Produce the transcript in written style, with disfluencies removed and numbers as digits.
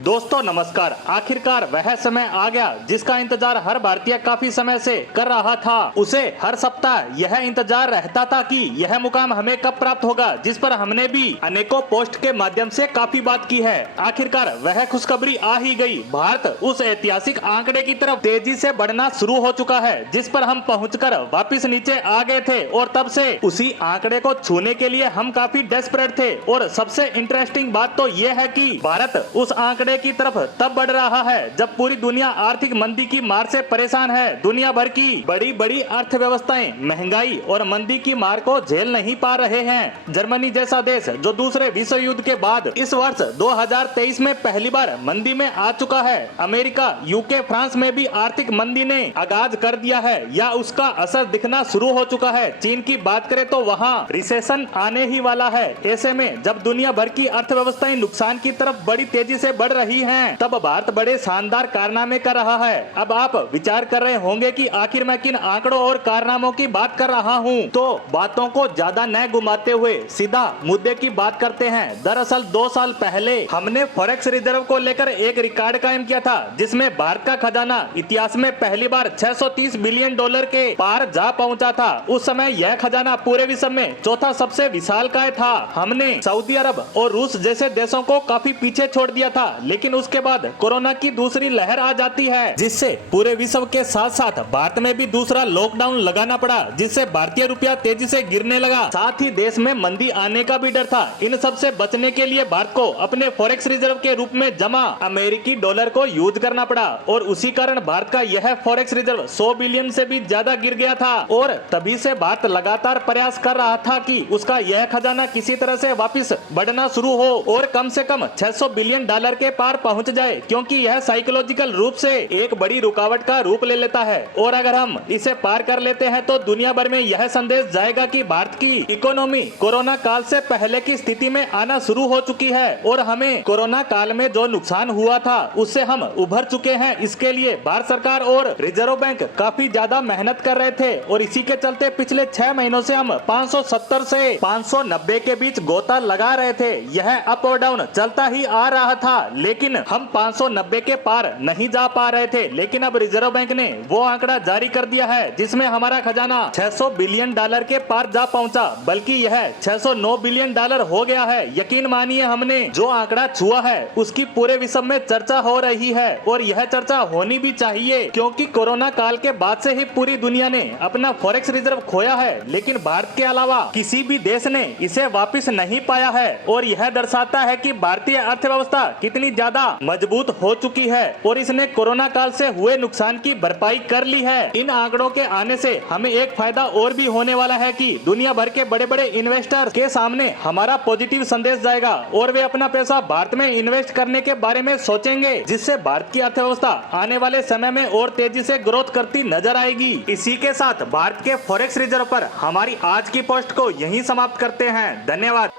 दोस्तों नमस्कार। आखिरकार वह समय आ गया जिसका इंतजार हर भारतीय काफी समय से कर रहा था। उसे हर सप्ताह यह इंतजार रहता था कि यह मुकाम हमें कब प्राप्त होगा, जिस पर हमने भी अनेकों पोस्ट के माध्यम से काफी बात की है। आखिरकार वह खुशखबरी आ ही गई। भारत उस ऐतिहासिक आंकड़े की तरफ तेजी से बढ़ना शुरू हो चुका है जिस पर हम पहुंचकर वापिस नीचे आ गए थे, और तब से उसी आंकड़े को छूने के लिए हम काफी डेस्परेट थे। और सबसे इंटरेस्टिंग बात तो यह है कि भारत उस आंकड़े की तरफ तब बढ़ रहा है जब पूरी दुनिया आर्थिक मंदी की मार से परेशान है। दुनिया भर की बड़ी बड़ी अर्थव्यवस्थाएं महंगाई और मंदी की मार को झेल नहीं पा रहे हैं। जर्मनी जैसा देश जो दूसरे विश्व युद्ध के बाद इस वर्ष 2023 में पहली बार मंदी में आ चुका है। अमेरिका, यूके, फ्रांस में भी आर्थिक मंदी ने आगाज कर दिया है या उसका असर दिखना शुरू हो चुका है। चीन की बात करें तो वहाँ रिसेशन आने ही वाला है। ऐसे में जब दुनिया भर की अर्थव्यवस्थाएं नुकसान की तरफ बड़ी तेजी से बढ़ रही हैं, तब भारत बड़े शानदार कारनामे कर रहा है। अब आप विचार कर रहे होंगे कि आखिर मैं किन आंकड़ों और कारनामों की बात कर रहा हूं, तो बातों को ज्यादा न घुमाते हुए सीधा मुद्दे की बात करते हैं। दरअसल 2 साल पहले हमने फॉरेक्स रिजर्व को लेकर एक रिकॉर्ड कायम किया था, जिसमें भारत का खजाना इतिहास में पहली बार 630 बिलियन डॉलर के पार जा पहुंचा था। उस समय यह खजाना पूरे विश्व में चौथा सबसे विशालकाय था। हमने सऊदी अरब और रूस जैसे देशों को काफी पीछे छोड़ दिया था, लेकिन उसके बाद कोरोना की दूसरी लहर आ जाती है, जिससे पूरे विश्व के साथ साथ भारत में भी दूसरा लॉकडाउन लगाना पड़ा, जिससे भारतीय रुपया तेजी से गिरने लगा। साथ ही देश में मंदी आने का भी डर था। इन सब से बचने के लिए भारत को अपने फॉरेक्स रिजर्व के रूप में जमा अमेरिकी डॉलर को यूज करना पड़ा, और उसी कारण भारत का यह फॉरेक्स रिजर्व 100 बिलियन से भी ज्यादा गिर गया था। और तभी से भारत लगातार प्रयास कर रहा था कि उसका यह खजाना किसी तरह से वापस बढ़ना शुरू हो और कम से कम 600 बिलियन डॉलर के पार पहुंच जाए, क्योंकि यह साइकोलॉजिकल रूप से एक बड़ी रुकावट का रूप ले लेता है। और अगर हम इसे पार कर लेते हैं तो दुनिया भर में यह संदेश जाएगा कि भारत की इकोनॉमी कोरोना काल से पहले की स्थिति में आना शुरू हो चुकी है, और हमें कोरोना काल में जो नुकसान हुआ था उससे हम उभर चुके हैं। इसके लिए भारत सरकार और रिजर्व बैंक काफी ज्यादा मेहनत कर रहे थे, और इसी के चलते पिछले 6 महीनों से हम 570 से 590 के बीच गोता लगा रहे थे। यह अप और डाउन चलता ही आ रहा था, लेकिन हम 590 के पार नहीं जा पा रहे थे। लेकिन अब रिजर्व बैंक ने वो आंकड़ा जारी कर दिया है जिसमें हमारा खजाना 600 बिलियन डॉलर के पार जा पहुंचा, बल्कि यह 609 बिलियन डॉलर हो गया है। यकीन मानिए, हमने जो आंकड़ा छुआ है उसकी पूरे विश्व में चर्चा हो रही है, और यह चर्चा होनी भी चाहिए, क्योंकि कोरोना काल के बाद से ही पूरी दुनिया ने अपना फॉरेक्स रिजर्व खोया है, लेकिन भारत के अलावा किसी भी देश ने इसे वापिस नहीं पाया है। और यह दर्शाता है कि भारतीय अर्थव्यवस्था कितनी ज्यादा मजबूत हो चुकी है, और इसने कोरोना काल से हुए नुकसान की भरपाई कर ली है। इन आंकड़ों के आने से हमें एक फायदा और भी होने वाला है कि दुनिया भर के बड़े बड़े इन्वेस्टर्स के सामने हमारा पॉजिटिव संदेश जाएगा, और वे अपना पैसा भारत में इन्वेस्ट करने के बारे में सोचेंगे, जिससे भारत की अर्थव्यवस्था आने वाले समय में और तेजी से ग्रोथ करती नजर आएगी। इसी के साथ भारत के फॉरेक्स रिजर्व पर हमारी आज की पोस्ट को यहीं समाप्त करते हैं। धन्यवाद।